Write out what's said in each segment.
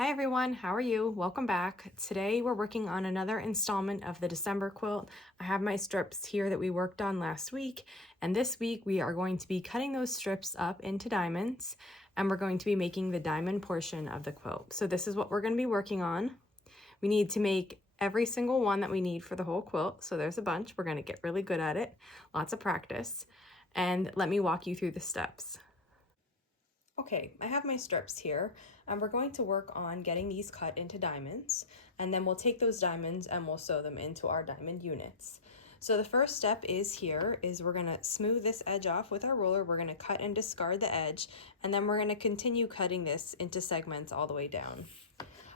Hi everyone, how are you? Welcome back. Today we're working on another installment of the December quilt. I have my strips here that we worked on last week, and this week we are going to be cutting those strips up into diamonds, and we're going to be making the diamond portion of the quilt. So this is what we're going to be working on. We need to make every single one that we need for the whole quilt. So there's a bunch. We're going to get really good at it. Lots of practice. And let me walk you through the steps. Okay, I have my strips here, and we're going to work on getting these cut into diamonds, and then we'll take those diamonds and we'll sew them into our diamond units. So the first step is we're going to smooth this edge off with our ruler. We're going to cut and discard the edge, and then we're going to continue cutting this into segments all the way down.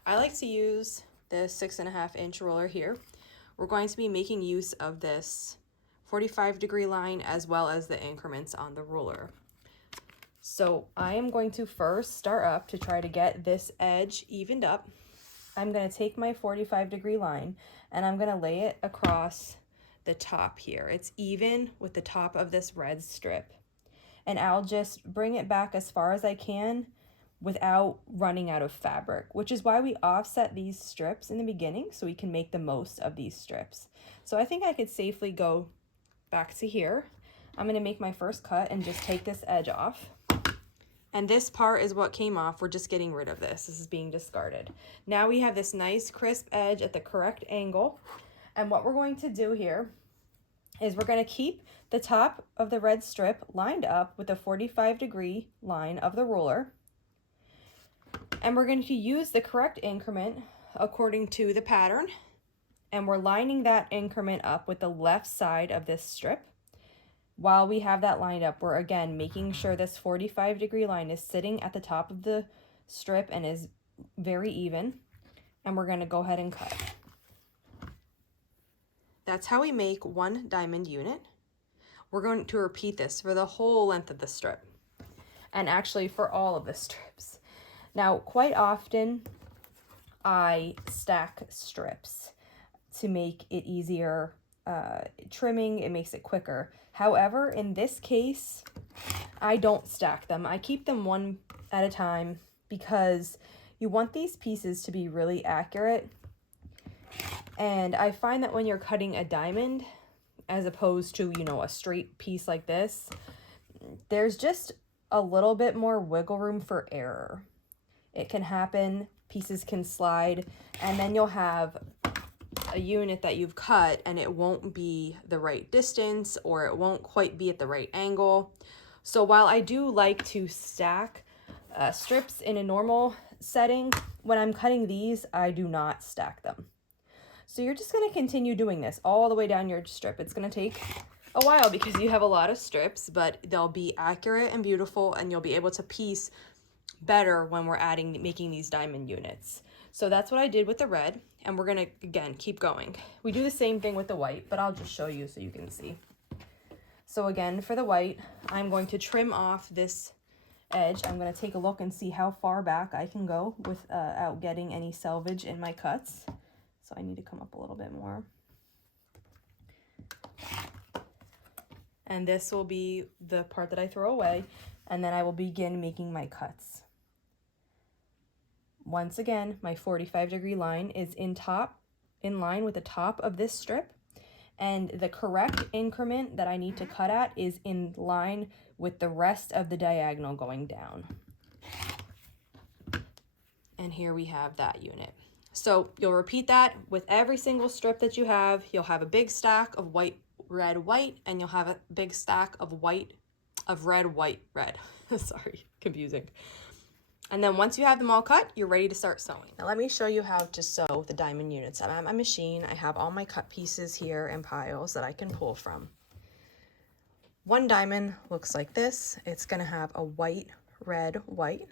I like to use the 6.5-inch ruler here. We're going to be making use of this 45-degree line as well as the increments on the ruler. So I am going to first start up to try to get this edge evened up. I'm going to take my 45-degree line and I'm going to lay it across the top here. It's even with the top of this red strip. And I'll just bring it back as far as I can without running out of fabric, which is why we offset these strips in the beginning so we can make the most of these strips. So I think I could safely go back to here. I'm going to make my first cut and just take this edge off. And this part is what came off. We're just getting rid of this. This is being discarded. Now we have this nice crisp edge at the correct angle. And what we're going to do here is we're going to keep the top of the red strip lined up with the 45-degree line of the ruler. And we're going to use the correct increment according to the pattern. And we're lining that increment up with the left side of this strip. While we have that lined up, we're again making sure this 45-degree line is sitting at the top of the strip and is very even. And we're going to go ahead and cut. That's how we make one diamond unit. We're going to repeat this for the whole length of the strip, and actually for all of the strips. Now, quite often I stack strips to make it easier trimming. It makes it quicker. However, in this case, I don't stack them. I keep them one at a time because you want these pieces to be really accurate. And I find that when you're cutting a diamond, as opposed to, a straight piece like this, there's just a little bit more wiggle room for error. It can happen, pieces can slide, and then you'll have a unit that you've cut and it won't be the right distance or it won't quite be at the right angle. So while I do like to stack strips in a normal setting, when I'm cutting these, I do not stack them. So you're just going to continue doing this all the way down your strip. It's going to take a while because you have a lot of strips, but they'll be accurate and beautiful, and you'll be able to piece better when we're making these diamond units. So that's what I did with the red, and we're gonna, again, keep going. We do the same thing with the white, but I'll just show you so you can see. So again, for the white, I'm going to trim off this edge. I'm gonna take a look and see how far back I can go without getting any selvage in my cuts. So I need to come up a little bit more. And this will be the part that I throw away, and then I will begin making my cuts. Once again, my 45-degree line is in line with the top of this strip, and the correct increment that I need to cut at is in line with the rest of the diagonal going down. And here we have that unit. So you'll repeat that with every single strip that you have. You'll have a big stack of white, red, white, and you'll have a big stack of red, white, red. Sorry, confusing. And then once you have them all cut, you're ready to start sewing. Now let me show you how to sew the diamond units. I'm at my machine. I have all my cut pieces here in piles that I can pull from. One diamond looks like this. It's going to have a white, red, white,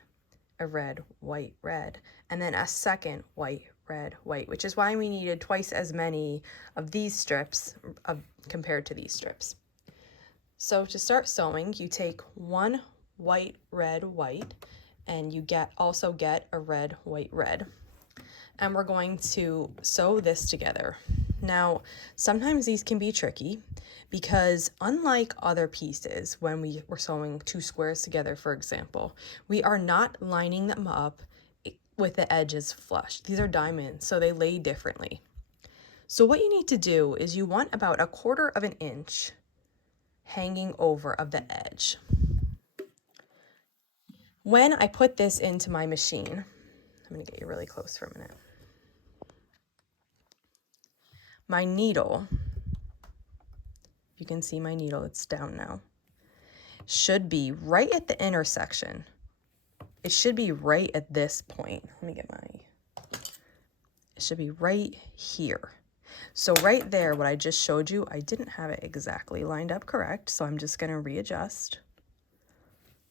a red, white, red, and then a second white, red, white, which is why we needed twice as many of these strips compared to these strips. So to start sewing, you take one white, red, white, and you also get a red, white, red. And we're going to sew this together. Now, sometimes these can be tricky because unlike other pieces, when we were sewing two squares together, for example, we are not lining them up with the edges flush. These are diamonds, so they lay differently. So what you need to do is you want about 1/4 of an inch hanging over of the edge. When I put this into my machine, I'm going to get you really close for a minute. My needle, you can see my needle, it's down now, should be right at the intersection. It should be right at this point. Let me get it should be right here. So right there, what I just showed you, I didn't have it exactly lined up correct, so I'm just going to readjust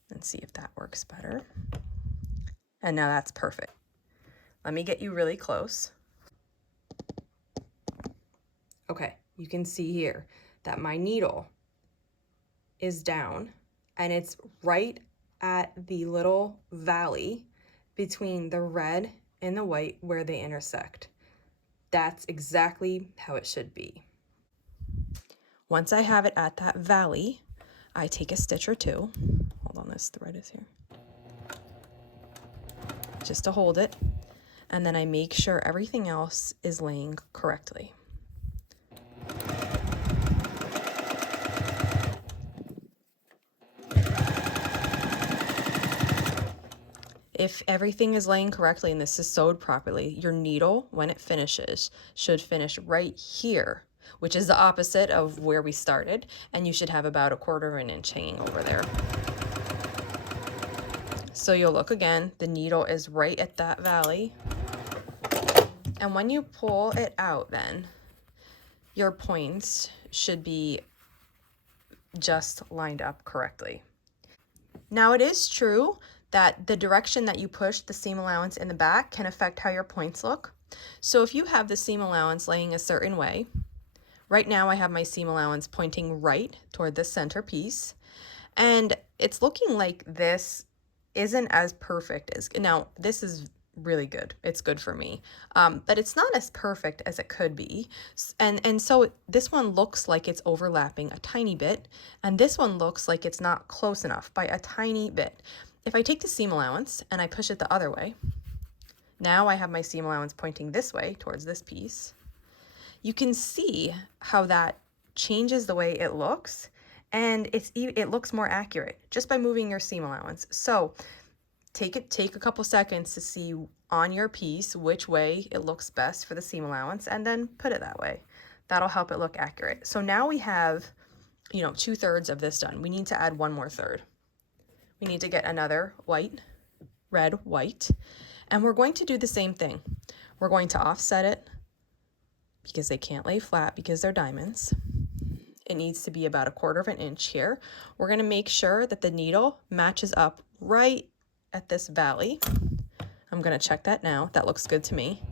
and see if that works better. And now that's perfect. Let me get you really close. Okay, you can see here that my needle is down and it's right at the little valley between the red and the white where they intersect. That's exactly how it should be. Once I have it at that valley, I take a stitch or two. Hold on, this thread is here. Just to hold it. And then I make sure everything else is laying correctly. If everything is laying correctly and this is sewed properly, your needle, when it finishes, should finish right here, which is the opposite of where we started, and you should have about 1/4 of an inch hanging over there. So you'll look again, the needle is right at that valley, and when you pull it out then, your points should be just lined up correctly. Now it is true that the direction that you push the seam allowance in the back can affect how your points look. So if you have the seam allowance laying a certain way, right now I have my seam allowance pointing right toward the center piece, and it's looking like this isn't as perfect as, now this is really good, it's good for me, but it's not as perfect as it could be, and so this one looks like it's overlapping a tiny bit, and this one looks like it's not close enough by a tiny bit. If I take the seam allowance and I push it the other way, now I have my seam allowance pointing this way towards this piece. You can see how that changes the way it looks, and it looks more accurate just by moving your seam allowance. So take a couple seconds to see on your piece which way it looks best for the seam allowance, and then put it that way. That'll help it look accurate. So now we have, 2/3 of this done. We need to add 1 more third. We need to get another white, red, white, and we're going to do the same thing. We're going to offset it because they can't lay flat because they're diamonds. It needs to be about 1/4 of an inch here. We're going to make sure that the needle matches up right at this valley. I'm going to check that now. That looks good to me.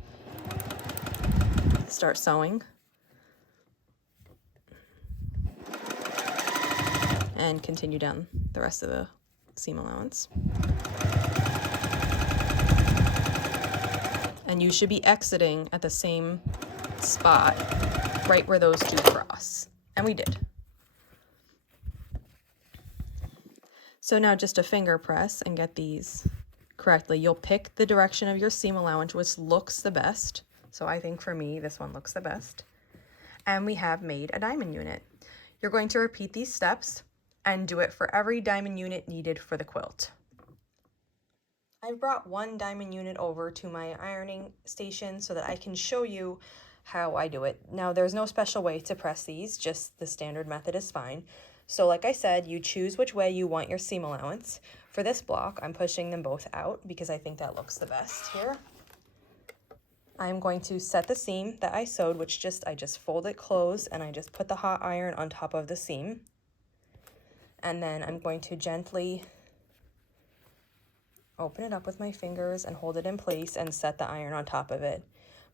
Start sewing. And continue down the rest of the seam allowance. And you should be exiting at the same spot, right where those two cross. And we did. So now just a finger press and get these correctly. You'll pick the direction of your seam allowance, which looks the best. So I think for me, this one looks the best. And we have made a diamond unit. You're going to repeat these steps and do it for every diamond unit needed for the quilt. I've brought 1 diamond unit over to my ironing station so that I can show you how I do it. Now there's no special way to press these, just the standard method is fine. So like I said, you choose which way you want your seam allowance. For this block, I'm pushing them both out because I think that looks the best here. I'm going to set the seam that I sewed, which I just fold it closed and I just put the hot iron on top of the seam. And then I'm going to gently open it up with my fingers and hold it in place and set the iron on top of it.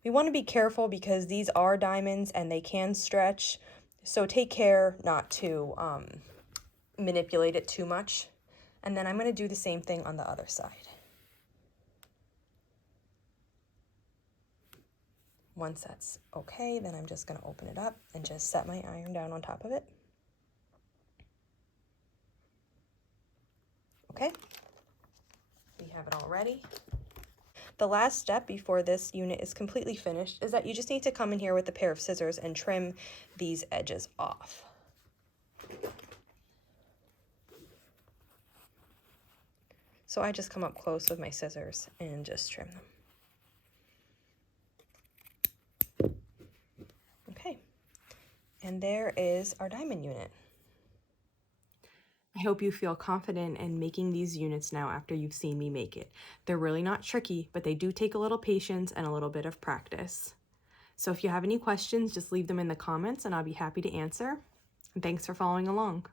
We want to be careful because these are diamonds and they can stretch, so take care not to manipulate it too much. And then I'm going to do the same thing on the other side. Once that's okay, then I'm just going to open it up and just set my iron down on top of it. Okay, we have it all ready. The last step before this unit is completely finished is that you just need to come in here with a pair of scissors and trim these edges off. So I just come up close with my scissors and just trim them. Okay, and there is our diamond unit. I hope you feel confident in making these units now after you've seen me make it. They're really not tricky, but they do take a little patience and a little bit of practice. So if you have any questions, just leave them in the comments and I'll be happy to answer. And thanks for following along.